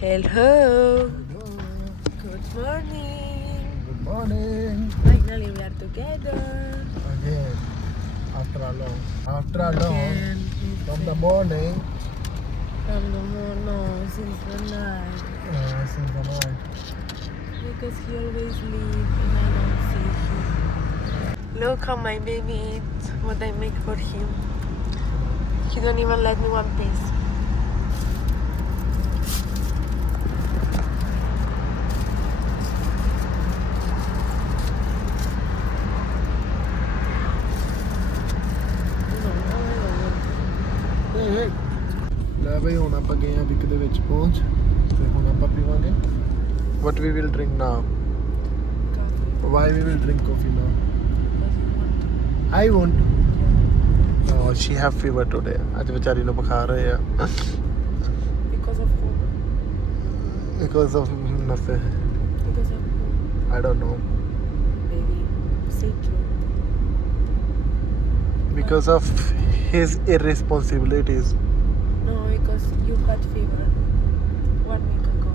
Hello. Hello. Good morning. Good morning. Finally, we are together. Again, after a long, Again, from the morning, from the morning, no, since the night. since the night. Because he always leaves and I don't see him. Look how my baby eats what I make for him. He don't even let me one piece. ਲੈ ਬਈ ਹੁਣ ਆਪਾਂ ਗਏ ਆ ਵਿਕ ਦੇ ਵਿੱਚ ਪਹੁੰਚ ਤੇ ਹੁਣ ਆਪਾਂ ਪੀਵਾਂਗੇ what we will drink now Coffee. why we will drink coffee now Because you want to. I want to oh she have fever today ਅੱਜ ਵਿਚਾਰੀ ਨੂੰ ਬੁਖਾਰ ਹੋਇਆ Because of who? because of nothing Because of who? I don't know Baby, say true. because of his irresponsibilities No, because you had fever 1 week ago,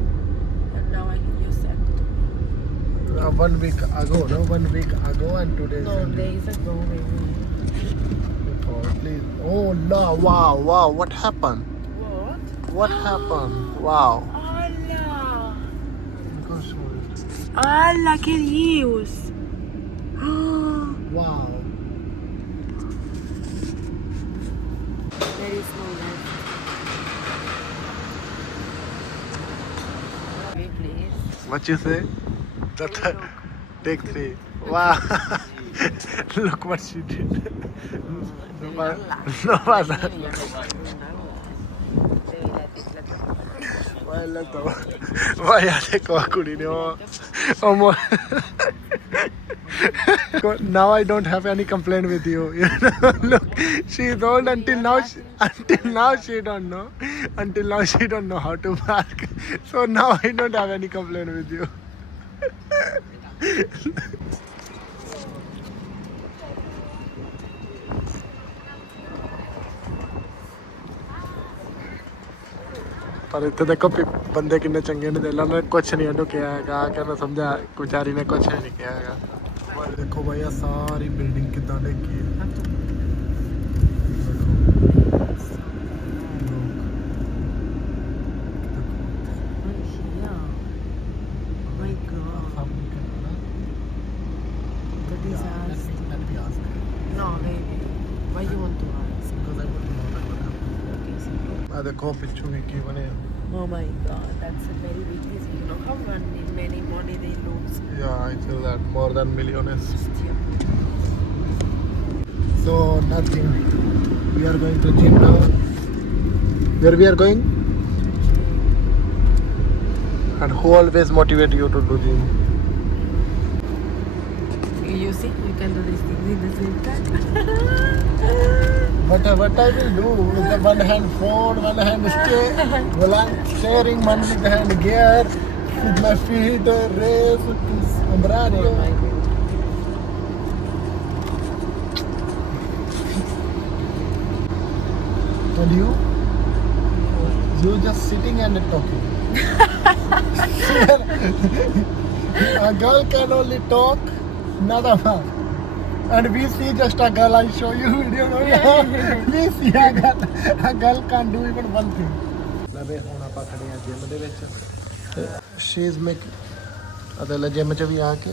and now you sent to me. 1 week ago no 1 week ago and 2 days No, ago. days ago, maybe. Oh, please. Oh no! Wow! What happened? What? Happened? Wow! Allah! Gosh, Allah, que Deus! wow! There is no left. Wait, please. What you say? That's take 3. Wow! Look what she did. No pasa. Vaya de coaculino. Now I don't have any complaint with you. You know, look, she's old until now. She don't know. Until now she don't know how to park. So now I don't have any complaint with you. ਪਰ ਇੱਥੇ ਦੇਖੋ ਬੰਦੇ ਕਿੰਨੇ ਚੰਗੇ ਨੇ ਦੇਖ ਲਾ ਮੈਂ ਕੁਛ ਨਹੀਂ ਇਹਨੂੰ ਕਿਹਾ ਹੈਗਾ ਕਿ ਮੈਂ ਸਮਝਾ ਵਿਚਾਰੀ ਨੇ ਕੁਛ ਨਹੀਂ ਕਿਹਾ ਹੈਗਾ ਪਰ ਦੇਖੋ ਭਾਈ ਆ ਸਾਰੀ ਬਿਲਡਿੰਗ ਕਿੱਦਾਂ ਡਿੱਗੀ ਹੈ My God. That is us. No, baby. Why you want to ask? Okay, so. ਆ ਦੇਖੋ ਪਿੱਛੋਂ ਵੀ ਕੀ ਬਣਿਆ Oh my God, that's a very big disease. You know how many money they lose. Yeah, I feel that more than millionaires. Yeah. So nothing. We are going to gym now. Where we are going? And who always motivate you to do gym? You see, you can do these things in the same time. What I will do with the one hand phone, one hand steering, one with the hand gear, with my feet race, I'm running. Oh my God. And you? You just sitting and talking. A girl can only talk, not a man. And we see just a girl, I'll show you video. We see a girl can't do even one thing. ਲਵੇ ਹੁਣ ਆਪਾਂ ਖੜੇ ਆ gym ਦੇ ਵਿੱਚ she is make ਅਦਲ gym ਚ ਵੀ ਆ ਕੇ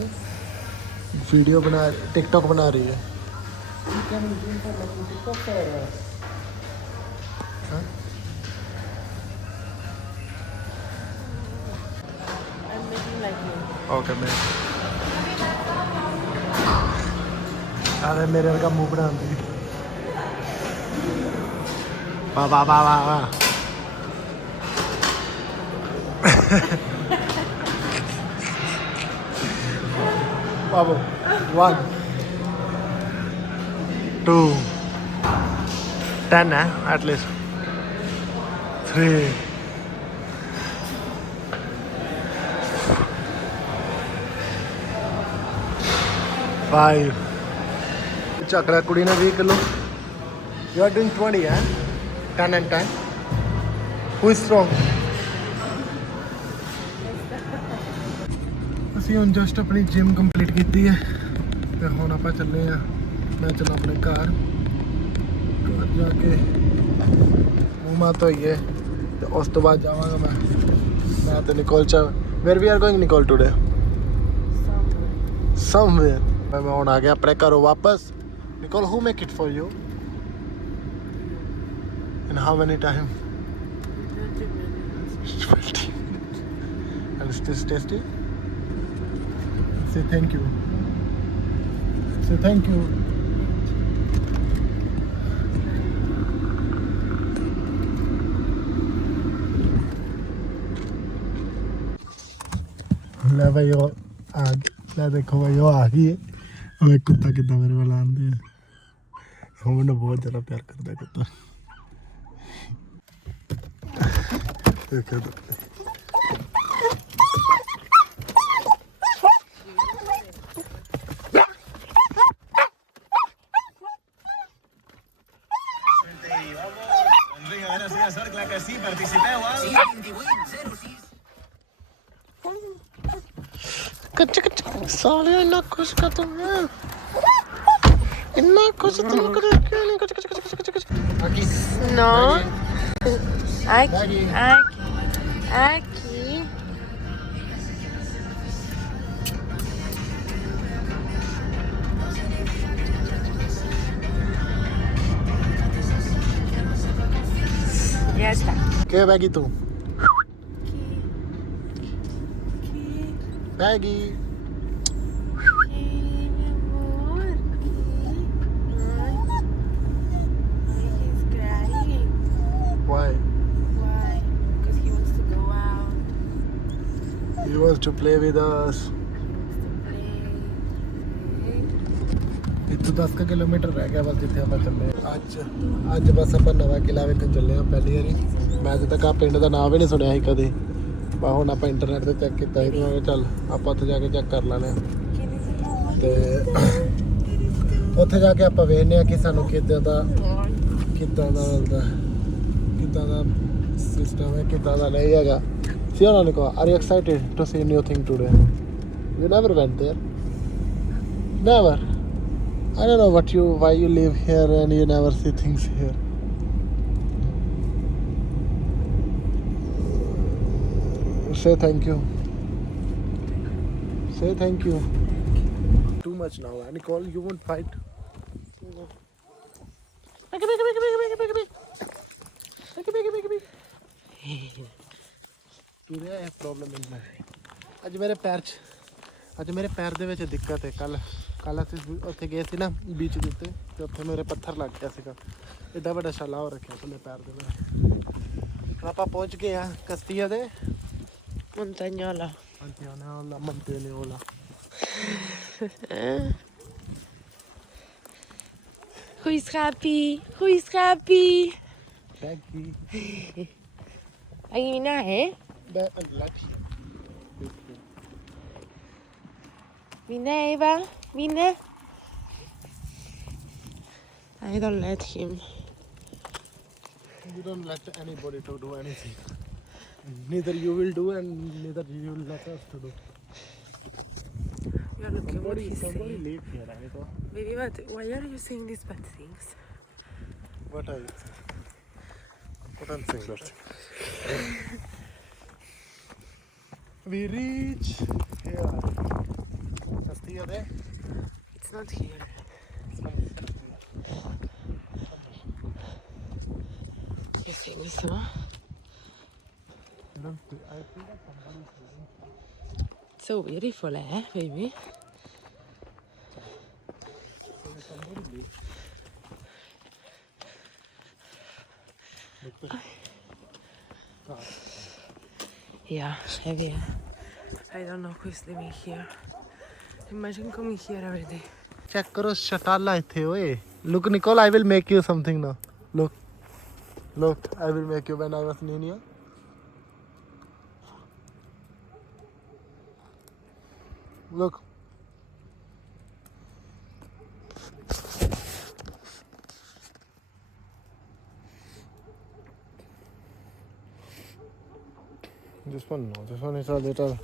video ਬਣਾ ਟਿਕਟੌਕ ਬਣਾ ਰਹੀ ਹੈ I'm making like you. Okay ਮੈਂ ਆਰੇ ਮੇਰੇ ਵਰਗਾ ਮੂੰਹ ਬਣਾਉਂਦੀ ਵਾ ਬਾਬੂ 1 2 10 ਹੈ at least 3 5 ਚੱਕਰਾ ਕੁੜੀ ਨੇ 20 kilo you are doing 20 10 and 10 who is strong ਅਸੀਂ ਹੁਣ ਜਸਟ ਆਪਣੀ ਜਿਮ ਕੰਪਲੀਟ ਕੀਤੀ ਹੈ ਤੇ ਹੁਣ ਆਪਾਂ ਚੱਲੇ ਆ ਮੈਂ ਚੱਲਾਂ ਆਪਣੇ ਘਰ ਜਾ ਕੇ ਮੂੰਹ ਮਾ ਧੋਈਏ ਤੇ ਉਸ ਤੋਂ ਬਾਅਦ ਜਾਵਾਂਗਾ ਮੈਂ ਤੇ ਨਿਕੋਲ ਚਾ where we are going Nicole today somewhere ਮੈਂ ਹੁਣ ਆ ਗਿਆ ਆਪਣੇ ਘਰੋਂ ਵਾਪਸ Nicole who make it for you in how many time 20 minutes. 20 and it's this tasty. Say thank you. Say thank you. ਲੈ ਭਾਈ ਉਹ ਆ ਲੈ ਦੇਖੋ ਭਾਈ ਉਹ ਆ ਗਈ ਹੈ ਉਹ ਇੱਕ ਕੁੱਤਾ ਕਿੱਦਾਂ ਮੇਰੇ ਵੱਲ ਆਉਂਦੇ ਆ ਉਹ ਮੈਨੂੰ ਬਹੁਤ ਜ਼ਿਆਦਾ ਪਿਆਰ ਕਰਦਾ ਕੁੱਤਾ ਦੇਖੋ कच्चे कच्चे साले इतना खुश का तुम है इतना खुश तुम कर क्यों नहीं कच्चे कच्चे कच्चे कच्चे कच्चे No. Aqui. Já está. क्या बैगी तू baggy why Because he wants to go out. he wants to play with us ਇੱਥੋਂ 10 ਕਿਲੋਮੀਟਰ ਰਹਿ ਗਿਆ ਬਸ ਜਿੱਥੇ ਆਪਾਂ ਚੱਲੇ ਅੱਜ ਬਸ ਆਪਾਂ ਨਵਾਂ ਕਿਲਾ ਵੇਖਣ ਚੱਲੇ ਆ ਪਹਿਲੀ ਵਾਰੀ ਮੈਂ ਅਜੇ ਤੱਕ ਆ ਪਿੰਡ ਦਾ ਨਾਮ ਵੀ ਨਹੀਂ ਸੁਣਿਆ ਸੀ ਕਦੇ ਬਾ ਹੁਣ ਆਪਾਂ ਇੰਟਰਨੈਟ ਤੇ ਚੈੱਕ ਕੀਤਾ ਸੀ ਤੇ ਮੈਂ ਕਿਹਾ ਚੱਲ ਆਪਾਂ ਉੱਥੇ ਜਾ ਕੇ ਚੈੱਕ ਕਰ ਲੈਣੇ ਆ ਤੇ ਉੱਥੇ ਜਾ ਕੇ ਆਪਾਂ ਵੇਖਦੇ ਆ ਕਿ ਸਾਨੂੰ ਕਿੱਦਾਂ ਦਾ ਸਿਸਟਮ ਹੈ ਕਿੱਦਾਂ ਦਾ ਨਹੀਂ ਹੈਗਾ ਸਿਆਣਾ Niko are you excited to see new thing today you never went there never I don't know why you live here and you never see things here. Say thank you. Say thank you. Too much now. Nicole, you won't fight. Today I have problem in my ਅੱਜ ਮੇਰੇ ਪੈਰ ਦੇ ਵਿੱਚ ਦਿੱਕਤ ਹੈ ਕੱਲ ਅਸੀਂ ਉੱਥੇ ਗਏ ਸੀ ਨਾ ਬੀਚ ਦੇ ਉੱਤੇ ਤੇ ਉੱਥੇ ਮੇਰੇ ਪੱਥਰ ਲੱਗ ਗਿਆ ਸੀਗਾ ਏਡਾ ਵੱਡਾ ਛਾਲਾ ਹੋ ਰੱਖਿਆ ਆਪਣੇ ਪੈਰ ਦੇ ਵਿੱਚ ਹੁਣ ਆਪਾਂ ਪਹੁੰਚ ਗਏ ਆ ਕਸਤੀਆ ਦੇ Muntanyola. Muntanyola. Who is happy? Who is happy? Becky. Ayun na eh. Lucky. Mine, Eva. Mine. I don't let him. You don't let anybody to do anything. Neither you will do and neither you will let us to do. You are looking what he's Somebody saying. live here, Aniko. Baby, why are you saying these bad things? What are you saying? What I'm saying, bad things. We reach here. Castilla there? It's not here. It's not Castilla. You think so? I feel like somebody is living here. It's so beautiful, baby? So somebody lives. Look the car. Yeah, heavy. I don't know who is living here. Imagine coming here every day. Check karo shatala ithe oye. Look Nicole, I will make you something now. Look, I will make you when I was in India. Look. This one no, this one is a little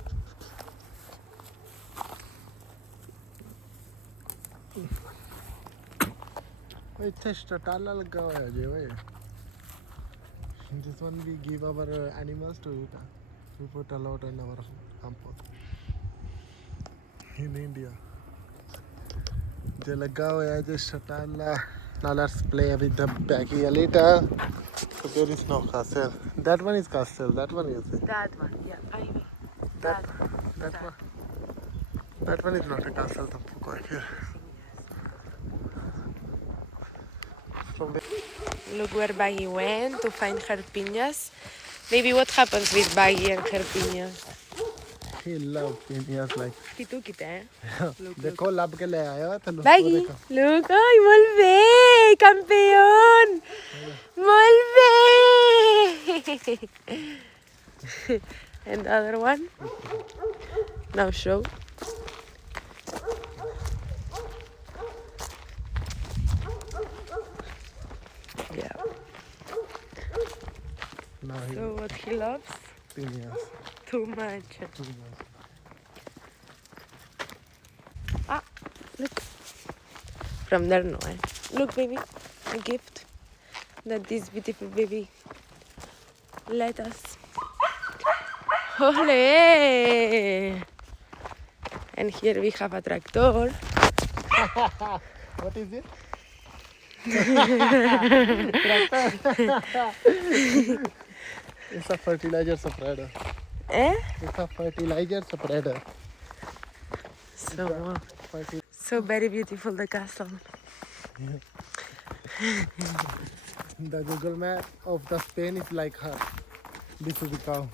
इथे स्टाला लगा हुआ है जे भाई. This one we give our animals to eat. We put a lot in our compost. In India. जे लगा हुआ है जे स्टाला. Now let's play with the baggy a little. So there is no castle. That one is castle. That one is it. That one, yeah. Ivy. That one. That one is not a castle. tampoco here. From the Look where Baggy went to find her piñas. Baby, what happens with Baggy and her piñas? he loves piñas like. He took it, eh? देखो लब के ले आया तो Baggy, look. Ay, molt bé, campeón. Molt bé. And the other one? Now show. Yeah. Now he So what he loves? piñas. Too much. Ah, look. From there, no, eh? Look, baby, a gift that this beautiful baby let us. Ole! And here we have a tractor. What is it? It's a fertilizer spreader. Eh? It's a fertilizer spreader. So very beautiful, the castle. The Google map of the Spain is like her. This is the cow.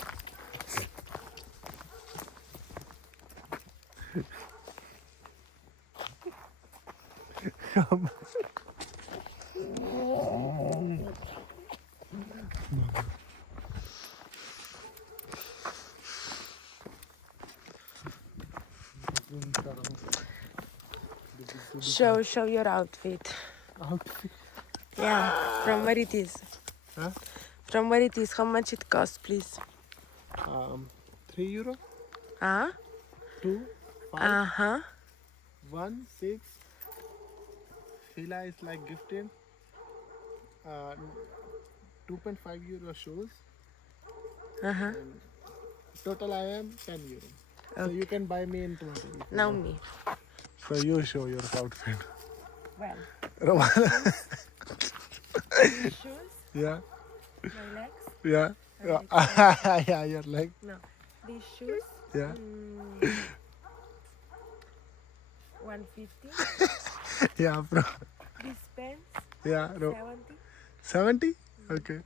Show your outfit. Outfit. Yeah, from where it is. Huh? From where it is, how much it costs, please? €3. Ah? 2, 5, Uh-huh. 1, 6. Fila is like gifted. 2.5 euro shoes. Uh-huh. Total I am €10. So you can buy me in 20. Now me. So you show your outfit. Well, shoes, Yeah, my legs. yeah, yeah. Yeah, your leg. No, these shoes. Yeah. 150. Yeah, bro. These pants. Yeah, no. 70. 70? Okay.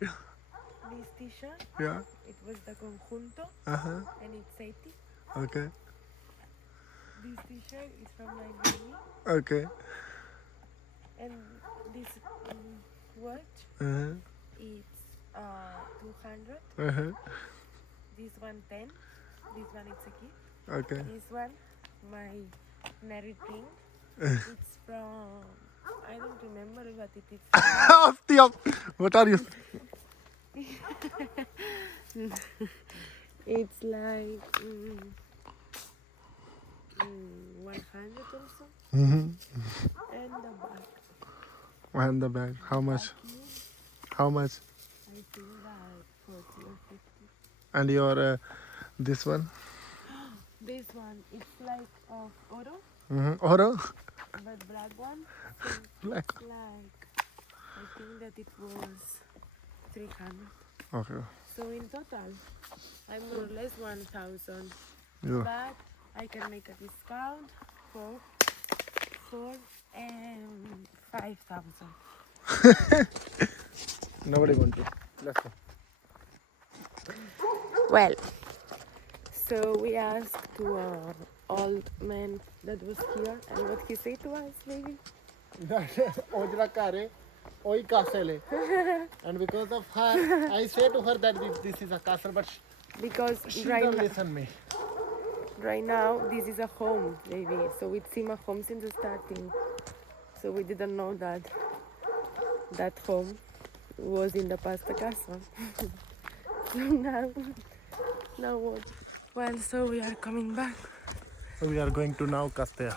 This t-shirt. Yeah. It was the conjunto, Uh-huh. and it's 80. Okay. This t-shirt is from my baby, Okay. and this watch Uh-huh. it's 200. Uh-huh. This one 10. This one it's a gift. Okay. This one my married ring. It's from I don't remember what it is. What are you? It's like 100 or so. Mm-hmm. And the back. And the bag. How much? How much? I think that 40 or 50. And your this one? This one, it's like oro, Mm-hmm. Oro? but black one. So Black. it's like, I think that it was 300. Okay. So in total, I'm more or less 1,000. Yeah. But I can make a discount for 5,000. Nobody want to. Let's go. Well, so we asked to our old man that was here, and what he said to us, baby? Ojra kare, oi castle. And because of her, I say to her that this is a castle, but Because she right, don't listen me. right now this is a home, baby. So it seemed a home since the starting. So we didn't know that that home was in the past a castle. So now what? Well, so we are coming back So we are going to now Castell.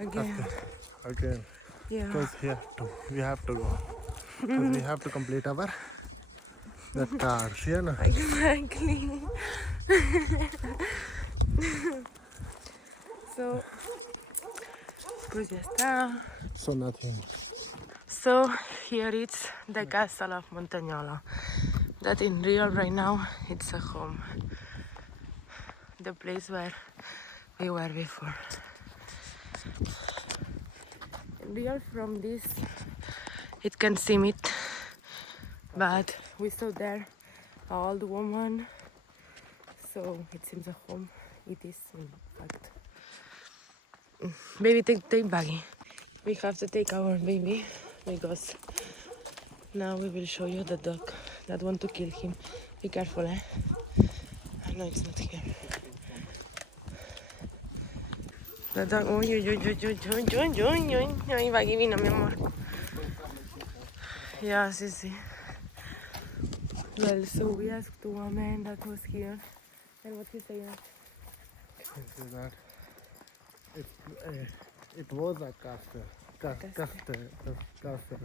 again. Okay. Yeah. Because we have to go. Because we have to complete our the cars, yeah, no? Exactly. So, pues ya está. So nothing. So here it's the Castle of Muntanyola. That in real right now it's a home. The place where we were before. In real from this it can seem it, but we saw there an old woman, so it seems a home. It is in fact. Baby, take baggy. We have to take our baby because now we will show you the dog that want to kill him. Be careful, eh? No, it's not here. The dog. Uy, uy, uy, uy, uy, uy, uy, uy, uy. Ay, baggy, vino, mi amor. Yeah, sí. Well, so we asked the woman that was here, and what he said. That it was a castle. Castle.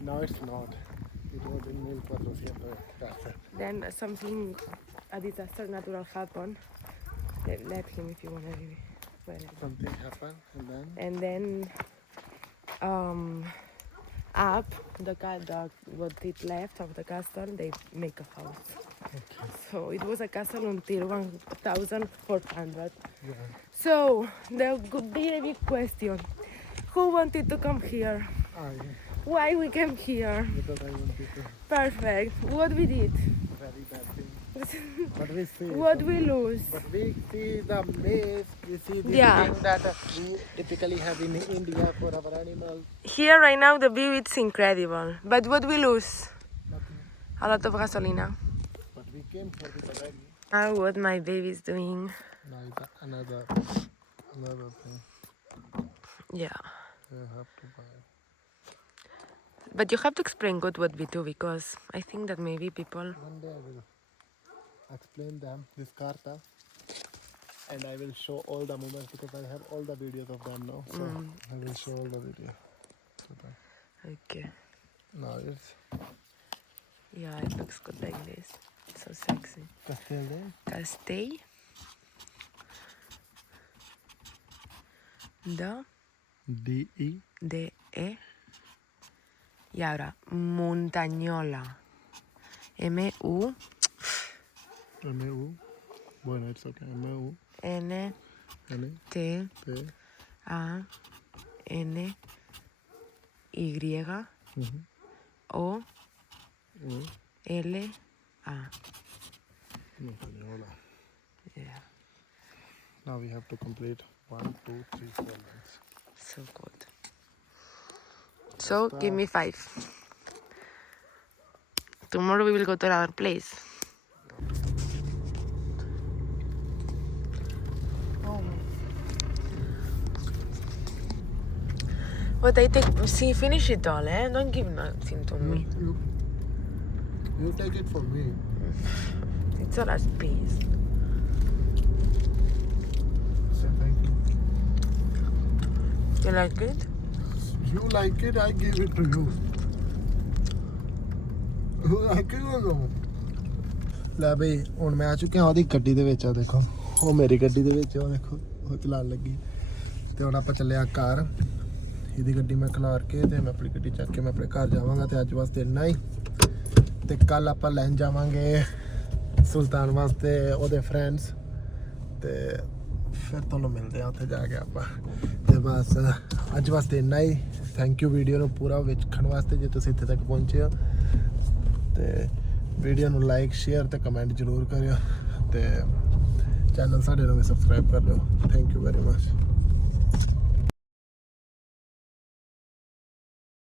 Now it's not. It was in 1400 castle. Then something, a disaster natural happened. Let him if you want to be. Something happened And then up the dog what it left of the castle, they make a house. Okay. So it was a castle until 1400. Yeah. So there could be a big question: who wanted to come here? Why we came here? Because I wanted to. Perfect. What we did? Very bad thing. But we see. What we lose? But we see the maze. We see the thing that we typically have in India for our animals. Here right now the view it's incredible. But what we lose? Nothing. A lot of gasolina. But we came for this already. Now what my baby is doing? Now it's another thing. Yeah. We have to buy. But you have to explain good what we do because I think that maybe people. One day I will explain them this karta, and I will show all the moments because I have all the videos of them now. So I will show all the videos. Okay. Now it's Yeah, it looks good like this. It's so sexy. Castell de Castell de y ahora Muntanyola. M-U. M-U. Bueno, it's okay. M-U. N-T-A-N-Y-O-L-A. Muntanyola. Yeah. Now we have to complete 1, 2, 3, 4 lines. So good. So give me 5. Tomorrow we will go to our place. But I take, see, finish it all, eh? Don't give nothing to me. You take it for me. It's all as peace. Say thank you. You like it? You like it, I give it to you. You like it or no? ਲੈ ਬਈ ਹੁਣ ਮੈਂ ਆ ਚੁੱਕਿਆ ਉਹਦੀ ਗੱਡੀ ਦੇ ਵਿੱਚ ਆ ਦੇਖੋ ਉਹ ਮੇਰੀ ਗੱਡੀ ਦੇ ਵਿੱਚ ਉਹ ਦੇਖੋ ਉਹ ਚਲਾਉਣ ਲੱਗੀ ਤੇ ਹੁਣ ਆਪਾਂ ਚੱਲਿਆ ਘਰ ਇਹਦੀ ਗੱਡੀ ਮੈਂ ਖਲਾਰ ਕੇ ਤੇ ਮੈਂ ਆਪਣੀ ਗੱਡੀ ਚੱਕ ਕੇ ਮੈਂ ਆਪਣੇ ਘਰ ਜਾਵਾਂਗਾ ਤੇ ਅੱਜ ਵਾਸਤੇ ਇੰਨਾ ਹੀ ਤੇ ਕੱਲ ਆਪਾਂ ਲੈਣ ਜਾਵਾਂਗੇ ਸੁਲਤਾਨ ਵਾਸਤੇ ਉਹਦੇ ਫਰੈਂਡਸ ਤੇ ਫਿਰ ਤੁਹਾਨੂੰ ਮਿਲਦੇ ਆ ਉੱਥੇ ਜਾ ਕੇ ਆਪਾਂ ਤੇ ਬਸ ਅੱਜ ਵਾਸਤੇ ਇੰਨਾ ਹੀ ਥੈਂਕ ਯੂ ਵੀਡੀਓ ਨੂੰ ਪੂਰਾ ਵੇਖਣ ਵਾਸਤੇ ਜੇ ਤੁਸੀਂ ਇੱਥੇ ਤੱਕ ਪਹੁੰਚੇ ਹੋ ਤੇ ਵੀਡੀਓ ਨੂੰ ਲਾਈਕ ਸ਼ੇਅਰ ਤੇ ਕਮੈਂਟ ਜ਼ਰੂਰ ਕਰਿਓ ਤੇ ਚੈਨਲ ਸਾਡੇ ਨੂੰ ਵੀ ਸਬਸਕ੍ਰਾਈਬ ਕਰ ਲਿਓ ਥੈਂਕ ਯੂ ਵੈਰੀ ਮਚ